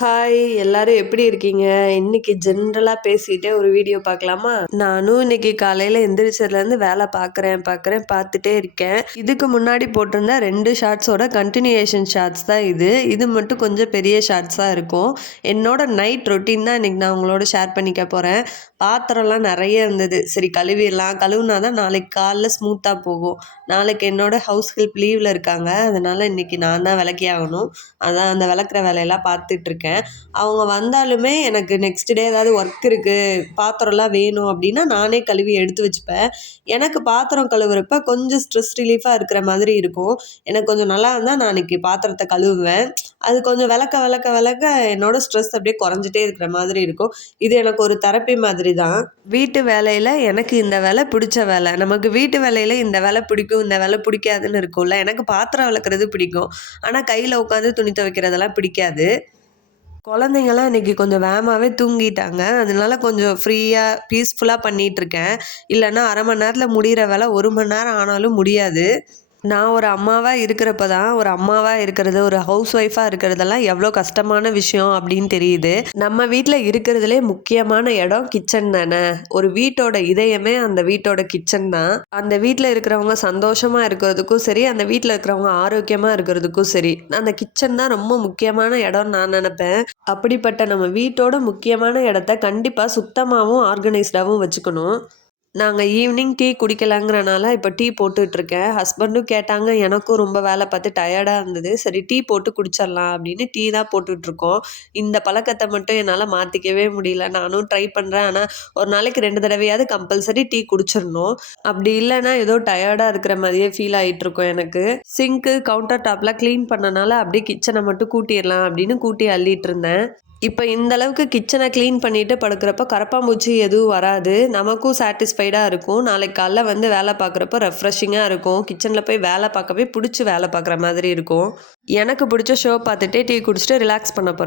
Hi எல்லாரும் எப்படி இருக்கீங்க? இன்னைக்கு ஜென்ரலா பேசிட்டே ஒரு வீடியோ பார்க்கலாமா? நானும் இன்னைக்கு காலையில எந்திரிச்சதுலேருந்து வேலை பார்த்துட்டே இருக்கேன். இதுக்கு முன்னாடி போட்டிருந்த 2 ஷார்ட்ஸோட கண்டினியூஷன் ஷார்ட்ஸ் தான் இது. இது மட்டும் கொஞ்சம் பெரிய ஷார்ட்ஸாக இருக்கும். என்னோட நைட் ரொட்டீன் தான் இன்னைக்கு நான் உங்களோட ஷேர் பண்ணிக்க போகிறேன். பாத்திரம்லாம் நிறைய இருந்தது. சரி கழுவிடலாம், கழுவுனா தான் நாளைக்கு காலைல ஸ்மூத்தாக போகும். நாளைக்கு என்னோட ஹவுஸ் ஹெல்ப் லீவில் இருக்காங்க. அதனால இன்னைக்கு நான் தான் விளக்கி ஆகணும். அதான் அந்த விளக்குற வேலையெல்லாம் பார்த்துட்ருக்கேன். அவங்க வந்தாலுமே எனக்கு நெக்ஸ்ட் டே ஏதாவது ஒர்க் இருக்குது, பாத்திரம்லாம் வேணும் அப்படின்னா நானே கழுவி எடுத்து வச்சுப்பேன். எனக்கு பாத்திரம் கழுவுறப்ப கொஞ்சம் ஸ்ட்ரெஸ் ரிலீஃபாக இருக்கிற மாதிரி இருக்கும். எனக்கு கொஞ்சம் நல்லா இருந்தால் நான் அன்றைக்கி பாத்திரத்தை கழுவுவேன். அது கொஞ்சம் விளக்க என்னோட ஸ்ட்ரெஸ் அப்படியே குறைஞ்சிட்டே இருக்கிற மாதிரி இருக்கும். இது எனக்கு ஒரு தெரப்பி மாதிரி தான். வீட்டு வேலையில் எனக்கு இந்த வேலை பிடிச்ச வேலை. நமக்கு வீட்டு வேலையில் இந்த வேலை பிடிக்கும், இந்த வேலை பிடிக்காதுன்னு இருக்கும்ல. எனக்கு பாத்திரம் விளக்குறது பிடிக்கும், ஆனால் கையில் உட்காந்து துணி துவைக்கிறதெல்லாம் பிடிக்காது. குழந்தைங்கலாம் இன்றைக்கி கொஞ்சம் வேகமாகவே தூங்கிட்டாங்க. அதனால கொஞ்சம் ஃப்ரீயாக பீஸ்ஃபுல்லாக பண்ணிகிட்ருக்கேன். இல்லைன்னா அரை மணி நேரத்தில் முடிகிற வேலை 1 மணி நேரம் ஆனாலும் முடியாது. நான் ஒரு அம்மாவாக இருக்கிறப்ப தான் ஒரு அம்மாவாக இருக்கிறது, ஒரு ஹவுஸ் ஒய்ஃபாக இருக்கிறதெல்லாம் எவ்வளோ கஷ்டமான விஷயம் அப்படின்னு தெரியுது. நம்ம வீட்டில் இருக்கிறதுலே முக்கியமான இடம் கிச்சன் தானே. ஒரு வீட்டோட இதயமே அந்த வீட்டோட கிச்சன் தான். அந்த வீட்டில் இருக்கிறவங்க சந்தோஷமாக இருக்கிறதுக்கும் சரி, அந்த வீட்டில் இருக்கிறவங்க ஆரோக்கியமாக இருக்கிறதுக்கும் சரி, அந்த கிச்சன் தான் ரொம்ப முக்கியமான இடம்னு நான் நினப்பேன். அப்படிப்பட்ட நம்ம வீட்டோட முக்கியமான இடத்த கண்டிப்பாக சுத்தமாகவும் ஆர்கனைஸ்டாகவும் வச்சுக்கணும். நாங்கள் ஈவினிங் டீ குடிக்கலாங்கிறனால இப்போ டீ போட்டுட்ருக்கேன். ஹஸ்பண்டும் கேட்டாங்க, எனக்கும் ரொம்ப வேலை பார்த்து டயர்டாக இருந்தது. சரி டீ போட்டு குடிச்சிடலாம் அப்படின்னு டீ தான் போட்டுட்ருக்கோம். இந்த பழக்கத்தை மட்டும் என்னால் மாற்றிக்கவே முடியல. நானும் ட்ரை பண்ணுறேன். ஆனால் ஒரு நாளைக்கு 2 தடவையாவது கம்பல்சரி டீ குடிச்சிடணும். அப்படி இல்லைன்னா ஏதோ டயர்டாக இருக்கிற மாதிரியே ஃபீல் ஆகிட்ருக்கோம் எனக்கு. சிங்க்கு கவுண்டர் டாப்லாம் க்ளீன் பண்ணனால அப்படியே கிச்சனை மட்டும் கூட்டிடலாம் அப்படின்னு கூட்டி அள்ளிட்டு இருந்தேன். இப்போ இந்த அளவுக்கு கிச்சனை க்ளீன் பண்ணிவிட்டு படுக்கிறப்ப கரப்பாம்பூச்சி எதுவும் வராது. நமக்கும் சாட்டிஸ்ஃபைடாக இருக்கும். நாளைக்கு காலைல வந்து வேலை பார்க்குறப்ப ரெஃப்ரெஷிங்காக இருக்கும். கிச்சனில் போய் வேலை பார்க்கவே பிடிச்சி வேலை பார்க்குற மாதிரி இருக்கும். எனக்கு பிடிச்ச ஷோ பார்த்துட்டே டீ குடிச்சிட்டு ரிலாக்ஸ் பண்ண போகிறேன்.